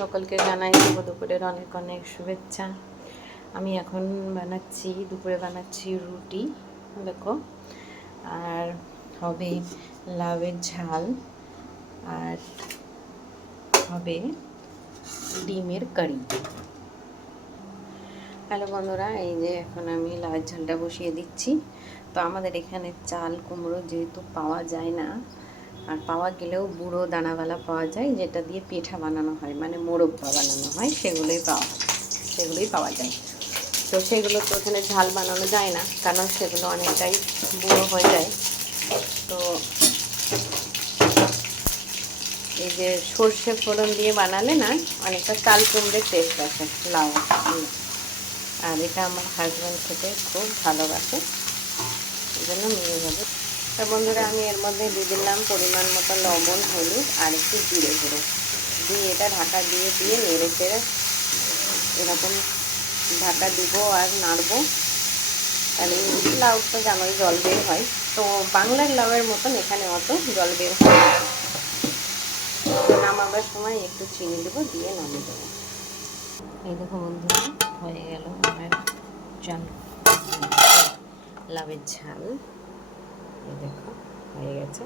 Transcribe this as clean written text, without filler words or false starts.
সকলকে জানাই শুভ দুপুরের অনেক অনেক শুভেচ্ছা। আমি এখন দুপুরে বানাচ্ছি রুটি, দেখো, আর হবে লাউয়ের ঝাল, আর হবে ডিমের কারি। হ্যালো বন্ধুরা, এই যে এখন আমি লাউয়ের ঝালটা বসিয়ে দিচ্ছি। তো আমাদের এখানে চাল কুমড়ো যেহেতু পাওয়া যায় না, আর পাওয়া গেলেও বুড়ো দানাওয়ালা পাওয়া যায়, যেটা দিয়ে পিঠা বানানো হয়, মানে মোরব্বা বানানো হয়, সেগুলোই পাওয়া যায়। তো সেগুলো তো ওখানে ঝাল বানানো যায় না, কারণ সেগুলো অনেকটাই বুড়ো হয়ে যায়। তো এই যে সর্ষে ফোড়ন দিয়ে বানালে না, অনেকটা চাল কুমড়োর টেস্ট আসে লাউ। আর এটা আমার হাজব্যান্ড খেতে খুব ভালোবাসে, এই জন্য মেয়ে হবে। তো বন্ধুরা, আমি এর মধ্যে দিয়ে দিলাম পরিমাণ মতো লবণ, হলুদ আর একটু জিরে গুঁড়ো দিয়ে এটা ঢাকা দিয়ে নেড়ে চেড়ে এরকম ঢাকা দিব আর নাড়বো। তাহলে লাউ তো জানোই জল বের হয়, তো বাংলার লাউয়ের মতন এখানে অত জল বের হয় না। নামাবার সময় একটু চিনি দেবো, দিয়ে নামিয়ে দেবো। এই দেখো বন্ধুরা, হয়ে গেল আমার লাউয়ের ঝাল। এই দেখো হয়ে গেছে।